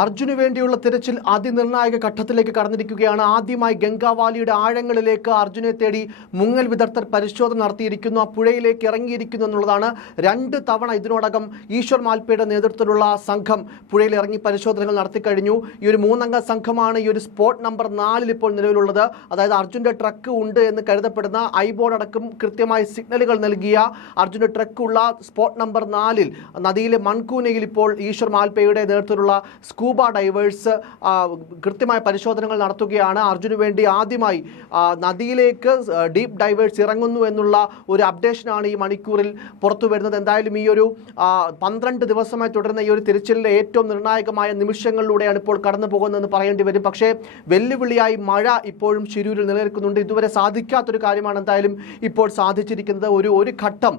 അർജുന് വേണ്ടിയുള്ള തിരച്ചിൽ അതിനിർണായക ഘട്ടത്തിലേക്ക് കടന്നിരിക്കുകയാണ്. ആദ്യമായി ഗംഗാവാലിയുടെ ആഴങ്ങളിലേക്ക് അർജുനെ തേടി മുങ്ങൽ വിദഗ്ധർ പരിശോധന നടത്തിയിരിക്കുന്നു. ആ പുഴയിലേക്ക് ഇറങ്ങിയിരിക്കുന്നു എന്നുള്ളതാണ് രണ്ട് തവണ ഇതിനോടകം ഈശ്വർ മാൽപ്പയുടെ നേതൃത്വത്തിലുള്ള സംഘം പുഴയിൽ ഇറങ്ങി പരിശോധനകൾ നടത്തി കഴിഞ്ഞു. ഈ ഒരു മൂന്നംഗ സംഘമാണ് ഈ ഒരു സ്പോട്ട് നമ്പർ നാലിൽ ഇപ്പോൾ നിലവിലുള്ളത്. അതായത് അർജുന്റെ ട്രക്ക് ഉണ്ട് എന്ന് കരുതപ്പെടുന്ന ഐബോർഡ് അടക്കം കൃത്യമായ സിഗ്നലുകൾ നൽകിയ അർജുന്റെ ട്രക്കുള്ള സ്പോട്ട് നമ്പർ നാലിൽ നദിയിലെ മൺകൂനയിൽ ഇപ്പോൾ ഈശ്വർ മാൽപ്പയുടെ നേതൃത്വത്തിലുള്ള സ്കൂബ ഡൈവേഴ്സ് കൃത്യമായ പരിശോധനകൾ നടത്തുകയാണ്. അർജുന് വേണ്ടി ആദ്യമായി നദിയിലേക്ക് ഡീപ്പ് ഡൈവേഴ്സ് ഇറങ്ങുന്നു എന്നുള്ള ഒരു അപ്ഡേഷനാണ് ഈ മണിക്കൂറിൽ പുറത്തു വരുന്നത്. എന്തായാലും ഈ ഒരു പന്ത്രണ്ട് ദിവസമായി തുടരുന്ന ഈ ഒരു തിരച്ചിലിലെ ഏറ്റവും നിർണായകമായ നിമിഷങ്ങളിലൂടെയാണ് ഇപ്പോൾ കടന്നു പോകുന്നതെന്ന് പറയേണ്ടി വരും. പക്ഷേ വെല്ലുവിളിയായി മഴ ഇപ്പോഴും ശിരൂരിൽ നിലനിൽക്കുന്നുണ്ട്. ഇതുവരെ സാധിക്കാത്തൊരു കാര്യമാണ് എന്തായാലും ഇപ്പോൾ സാധിച്ചിരിക്കുന്നത്. ഒരു ഒരു ഘട്ടം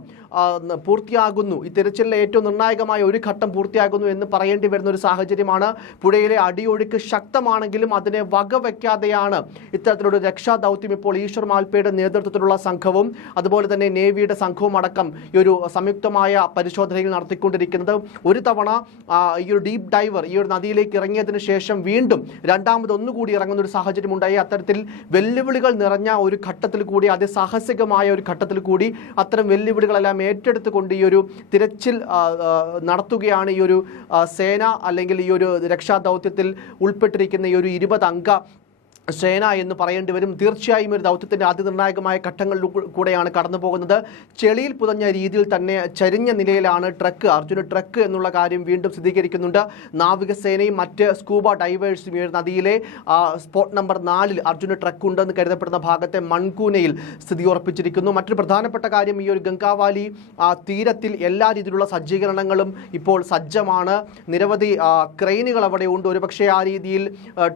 പൂർത്തിയാകുന്നു. ഈ തിരച്ചിലിലെ ഏറ്റവും നിർണായകമായ ഒരു ഘട്ടം പൂർത്തിയാകുന്നു എന്ന് പറയേണ്ടി വരുന്ന ഒരു സാഹചര്യമാണ്. പുഴയിലെ അടിയൊഴുക്ക് ശക്തമാണെങ്കിലും അതിനെ വകവയ്ക്കാതെയാണ് ഇത്തരത്തിലൊരു രക്ഷാ ദൗത്യം ഇപ്പോൾ ഈശ്വർ മാൽപ്പയുടെ നേതൃത്വത്തിലുള്ള സംഘവും അതുപോലെ തന്നെ നേവിയുടെ സംഘവും അടക്കം ഈ ഒരു സംയുക്തമായ പരിശോധനയിൽ നടത്തിക്കൊണ്ടിരിക്കുന്നത്. ഒരു തവണ ഈ ഒരു ഡീപ് ഡൈവർ ഈ ഒരു നദിയിലേക്ക് ഇറങ്ങിയതിനു ശേഷം വീണ്ടും രണ്ടാമത് ഒന്നുകൂടി ഇറങ്ങുന്ന ഒരു സാഹചര്യം ഉണ്ടായി അത്തരത്തിൽ വെല്ലുവിളികൾ നിറഞ്ഞ ഒരു ഘട്ടത്തിൽ കൂടി അതിസാഹസികമായ ഒരു ഘട്ടത്തിൽ കൂടി അത്തരം വെല്ലുവിളികളെല്ലാം ഏറ്റെടുത്തുകൊണ്ട് ഈ ഒരു തിരച്ചിൽ നടത്തുകയാണ് ഈ ഒരു സേന അല്ലെങ്കിൽ ഈ ഒരു രക്ഷാദൗത്യത്തിൽ ഉൾപ്പെട്ടിരിക്കുന്ന ഈ ഒരു ഇരുപത് അംഗ സേന എന്ന് പറയേണ്ടി വരും. തീർച്ചയായും ഒരു ദൗത്യത്തിന്റെ അതിനിർണായകമായ ഘട്ടങ്ങളിൽ കൂടെയാണ് കടന്നു പോകുന്നത്. ചെളിയിൽ പുതഞ്ഞ രീതിയിൽ തന്നെ ചരിഞ്ഞ നിലയിലാണ് ട്രക്ക് അർജുന ട്രക്ക് എന്നുള്ള കാര്യം വീണ്ടും സ്ഥിരീകരിക്കുന്നുണ്ട്. നാവികസേനയും മറ്റ് സ്കൂബ ഡൈവേഴ്സും ഈ നദിയിലെ സ്പോട്ട് നമ്പർ നാലിൽ അർജുന ട്രക്ക് ഉണ്ടെന്ന് കരുതപ്പെടുന്ന ഭാഗത്തെ മൺകൂനയിൽ സ്ഥിതി ഉറപ്പിച്ചിരിക്കുന്നു മറ്റൊരു പ്രധാനപ്പെട്ട കാര്യം ഈ ഒരു ഗംഗാവാലി തീരത്തിൽ എല്ലാ രീതിയിലുള്ള സജ്ജീകരണങ്ങളും ഇപ്പോൾ സജ്ജമാണ്. നിരവധി ക്രെയിനുകൾ അവിടെ ഉണ്ട്. ഒരുപക്ഷെ ആ രീതിയിൽ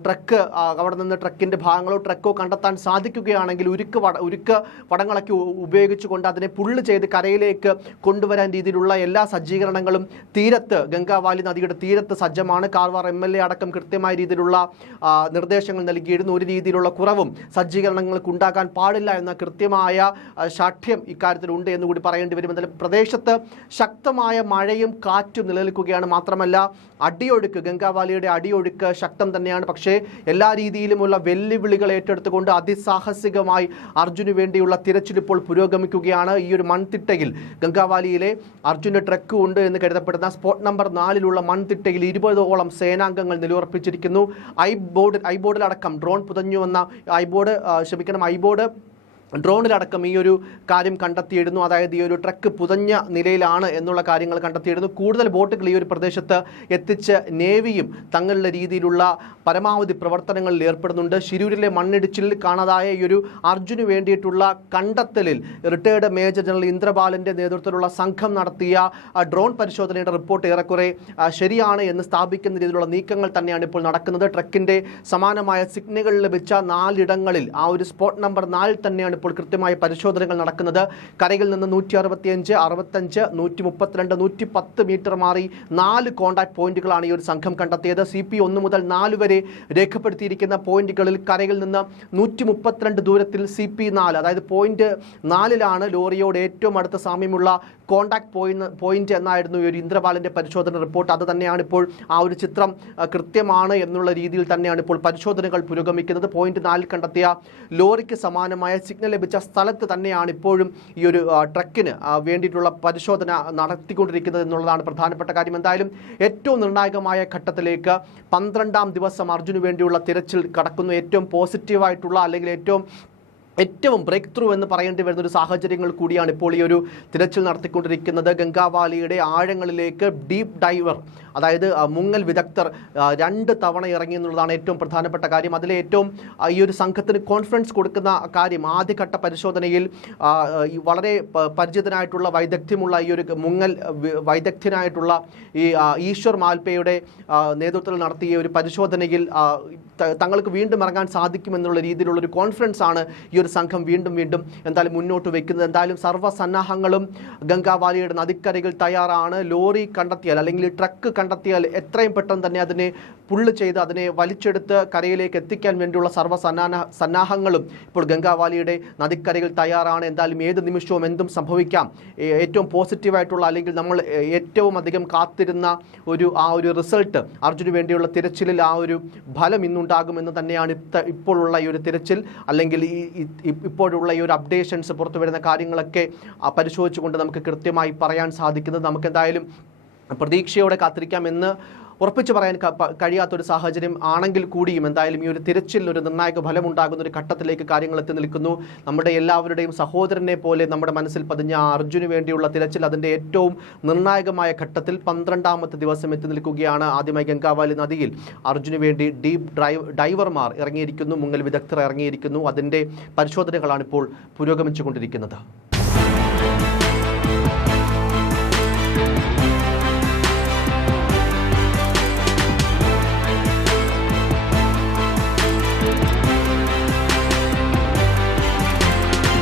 ട്രക്ക് അവിടെ നിന്ന് ട്രക്കിന്റെ ഭാഗങ്ങളോ ട്രക്കോ കണ്ടെത്താൻ സാധിക്കുകയാണെങ്കിൽ ഉരുക്ക് വട ഉരുക്ക് വടങ്ങളൊക്കെ ഉപയോഗിച്ചുകൊണ്ട് അതിനെ പുള്ള് ചെയ്ത് കരയിലേക്ക് കൊണ്ടുവരാൻ രീതിയിലുള്ള എല്ലാ സജ്ജീകരണങ്ങളും തീരത്ത് ഗംഗാവാലി നദിയുടെ തീരത്ത് സജ്ജമാണ്. കാർവാർ എം എൽ എ അടക്കം കൃത്യമായ രീതിയിലുള്ള നിർദ്ദേശങ്ങൾ നൽകിയിരുന്നു. ഒരു രീതിയിലുള്ള കുറവും സജ്ജീകരണങ്ങൾക്ക് ഉണ്ടാകാൻ പാടില്ല എന്ന കൃത്യമായ ശാഠ്യം ഇക്കാര്യത്തിലുണ്ട് എന്നുകൂടി പറയേണ്ടി വരും. എന്നാലും പ്രദേശത്ത് ശക്തമായ മഴയും കാറ്റും നിലനിൽക്കുകയാണ്. മാത്രമല്ല അടിയൊഴുക്ക് ഗംഗാവാലിയുടെ അടിയൊഴുക്ക് ശക്തം തന്നെയാണ്. പക്ഷേ എല്ലാ രീതിയിലുമുള്ള വെല്ലുവിളികൾ ഏറ്റെടുത്തുകൊണ്ട് അതിസാഹസികമായി അർജുന് വേണ്ടിയുള്ള തിരച്ചിൽ ഇപ്പോൾ പുരോഗമിക്കുകയാണ്. ഈ ഒരു മൺതിട്ടയിൽ ഗംഗാവാലിയിലെ അർജുന്റെ ട്രക്ക് ഉണ്ട് എന്ന് കരുതപ്പെടുന്ന സ്പോട്ട് നമ്പർ നാലിലുള്ള മൺതിട്ടയിൽ ഇരുപതോളം സേനാംഗങ്ങൾ നിലയുറപ്പിച്ചിരിക്കുന്നു. ഐ ബോർഡ് ഐ ബോർഡിലടക്കം ഡ്രോൺ പുതഞ്ഞു വന്ന ഐ ബോർഡ് ക്ഷമിക്കണം ഐ ബോർഡ് ഡ്രോണിലടക്കം ഈ ഒരു കാര്യം കണ്ടെത്തിയിരുന്നു. അതായത് ഈ ഒരു ട്രക്ക് പുതഞ്ഞ നിലയിലാണ് എന്നുള്ള കാര്യങ്ങൾ കണ്ടെത്തിയിരുന്നു. കൂടുതൽ ബോട്ടുകൾ ഈ ഒരു പ്രദേശത്ത് എത്തിച്ച് നേവിയും തങ്ങളുടെ രീതിയിലുള്ള പരമാവധി പ്രവർത്തനങ്ങളിൽ ഏർപ്പെടുന്നുണ്ട്. ശിരൂരിലെ മണ്ണിടിച്ചിലിൽ കാണാതായ ഈ ഒരു അർജുന് വേണ്ടിയിട്ടുള്ള കണ്ടെത്തലിൽ റിട്ടയേർഡ് മേജർ ജനറൽ ഇന്ദ്രപാലിന്റെ നേതൃത്വത്തിലുള്ള സംഘം നടത്തിയ ഡ്രോൺ പരിശോധനയുടെ റിപ്പോർട്ട് ഏറെക്കുറെ ശരിയാണ് എന്ന് സ്ഥാപിക്കുന്ന രീതിയിലുള്ള നീക്കങ്ങൾ തന്നെയാണ് ഇപ്പോൾ നടക്കുന്നത്. ട്രക്കിന്റെ സമാനമായ സിഗ്നലുകൾ ലഭിച്ച നാലിടങ്ങളിൽ ആ ഒരു സ്പോട്ട് നമ്പർ നാലിൽ തന്നെയാണ് ഇപ്പോൾ കൃത്യമായ പരിശോധനകൾ നടക്കുന്നത്. കരയിൽ നിന്ന് നൂറ്റി അറുപത്തിയഞ്ച് അറുപത്തഞ്ച് നൂറ്റി മുപ്പത്തിരണ്ട് നൂറ്റി പത്ത് മീറ്റർ മാറി നാല് കോൺടാക്ട് പോയിന്റുകളാണ് ഈ ഒരു സംഘം കണ്ടെത്തിയത്. സി പി ഒന്ന് മുതൽ നാല് വരെ രേഖപ്പെടുത്തിയിരിക്കുന്ന പോയിന്റുകളിൽ കരയിൽ നിന്ന് നൂറ്റി മുപ്പത്തിരണ്ട് ദൂരത്തിൽ സി പി നാല് അതായത് പോയിന്റ് നാലിലാണ് ലോറിയോട് ഏറ്റവും അടുത്ത സാമ്യമുള്ള കോൺടാക്ട് പോയിന്റ് പോയിന്റ് എന്നായിരുന്നു ഈ ഒരു ഇന്ദ്രപാലിന്റെ പരിശോധന റിപ്പോർട്ട്. അത് തന്നെയാണ് ഇപ്പോൾ ആ ഒരു ചിത്രം കൃത്യമാണ് എന്നുള്ള രീതിയിൽ തന്നെയാണ് ഇപ്പോൾ പരിശോധനകൾ പുരോഗമിക്കുന്നത്. പോയിന്റ് നാലിൽ കണ്ടെത്തിയ ലോറിക്ക് സമാനമായ സിഗ്നൽ ലഭിച്ച സ്ഥലത്ത് തന്നെയാണ് ഇപ്പോഴും ഈ ഒരു ട്രക്കിന് വേണ്ടിയിട്ടുള്ള പരിശോധന നടത്തിക്കൊണ്ടിരിക്കുന്നത് എന്നുള്ളതാണ് പ്രധാനപ്പെട്ട കാര്യം. എന്തായാലും ഏറ്റവും നിർണായകമായ ഘട്ടത്തിലേക്ക് പന്ത്രണ്ടാം ദിവസം അർജുന് വേണ്ടിയുള്ള തിരച്ചിൽ കടക്കുന്നു. ഏറ്റവും പോസിറ്റീവായിട്ടുള്ള അല്ലെങ്കിൽ ഏറ്റവും ഏറ്റവും ബ്രേക്ക് ത്രൂ എന്ന് പറയേണ്ടി വരുന്ന ഒരു സാഹചര്യങ്ങൾ കൂടിയാണ് ഇപ്പോൾ ഈ ഒരു തിരച്ചിൽ നടത്തിക്കൊണ്ടിരിക്കുന്നത്. ഗംഗാവാലിയുടെ ആഴങ്ങളിലേക്ക് ഡീപ്പ് ഡൈവർ അതായത് മുങ്ങൽ വിദഗ്ധർ രണ്ട് തവണ ഇറങ്ങി എന്നുള്ളതാണ് ഏറ്റവും പ്രധാനപ്പെട്ട കാര്യം. അതിലെ ഏറ്റവും ഈ ഒരു സംഘത്തിന് കോൺഫിഡൻസ് കൊടുക്കുന്ന കാര്യം ആദ്യഘട്ട പരിശോധനയിൽ വളരെ പരിചിതനായിട്ടുള്ള വൈദഗ്ധ്യമുള്ള ഈ ഒരു മുങ്ങൽ വൈദഗ്ധ്യനായിട്ടുള്ള ഈ ഈശ്വർ മാൽപ്പയുടെ നേതൃത്വത്തിൽ നടത്തിയ ഒരു പരിശോധനയിൽ തങ്ങൾക്ക് വീണ്ടും ഇറങ്ങാൻ സാധിക്കുമെന്നുള്ള രീതിയിലുള്ള ഒരു കോൺഫിഡൻസ് ആണ് ഈ ഒരു സംഘം വീണ്ടും വീണ്ടും എന്തായാലും മുന്നോട്ട് വെക്കുന്നത്. എന്തായാലും സർവസന്നാഹങ്ങളും ഗംഗാവാലിയുടെ നദിക്കരയിൽ തയ്യാറാണ്. ലോറി കണ്ടെത്തിയാൽ അല്ലെങ്കിൽ ട്രക്ക് കണ്ടെത്തിയാൽ എത്രയും പെട്ടെന്ന് തന്നെ അതിനെ പുള്ള് ചെയ്ത് അതിനെ വലിച്ചെടുത്ത് കരയിലേക്ക് എത്തിക്കാൻ വേണ്ടിയുള്ള സർവ സന്നാഹ സന്നാഹങ്ങളും ഇപ്പോൾ ഗംഗാവാലിയുടെ നദിക്കരയിൽ തയ്യാറാണ്. എന്തായാലും ഏത് നിമിഷവും എന്തും സംഭവിക്കാം. ഏറ്റവും പോസിറ്റീവായിട്ടുള്ള അല്ലെങ്കിൽ നമ്മൾ ഏറ്റവും അധികം കാത്തിരുന്ന ഒരു ആ ഒരു റിസൾട്ട് അർജുന് വേണ്ടിയുള്ള തിരച്ചിലിൽ ആ ഒരു ഫലം ഇന്നുണ്ടാകുമെന്ന് തന്നെയാണ് ഇപ്പോഴുള്ള ഈ ഒരു തിരച്ചിൽ. അല്ലെങ്കിൽ ഈ- ഇപ്പോഴുള്ള ഈ ഒരു അപ്ഡേഷൻസ് പുറത്തു വരുന്ന കാര്യങ്ങളൊക്കെ പരിശോധിച്ചുകൊണ്ട് നമുക്ക് കൃത്യമായി പറയാൻ സാധിക്കുന്നത്. നമുക്കെന്തായാലും എന്തായാലും കാത്തിരിക്കാം കാത്തിരിക്കാമെന്ന് ഉറപ്പിച്ചു പറയാൻ കഴിയാത്തൊരു സാഹചര്യം ആണെങ്കിൽ കൂടിയും എന്തായാലും ഈ ഒരു തിരച്ചിൽ ഒരു നിർണായക ഫലമുണ്ടാകുന്ന ഒരു ഘട്ടത്തിലേക്ക് കാര്യങ്ങൾ എത്തി നിൽക്കുന്നു. നമ്മുടെ എല്ലാവരുടെയും സഹോദരനെ പോലെ നമ്മുടെ മനസ്സിൽ പതിഞ്ഞ അർജുന് വേണ്ടിയുള്ള തിരച്ചിൽ അതിന്റെ ഏറ്റവും നിർണായകമായ ഘട്ടത്തിൽ പന്ത്രണ്ടാമത്തെ ദിവസം എത്തി നിൽക്കുകയാണ് ആദ്യമായി ഗംഗാവാലി നദിയിൽ. അർജുന് വേണ്ടി ഡീപ് ഡ്രൈവ് ഡൈവർമാർ ഇറങ്ങിയിരിക്കുന്നു മുങ്ങൽ വിദഗ്ധർ ഇറങ്ങിയിരിക്കുന്നു. അതിന്റെ പരിശോധനകളാണ് ഇപ്പോൾ പുരോഗമിച്ചുകൊണ്ടിരിക്കുന്നത്.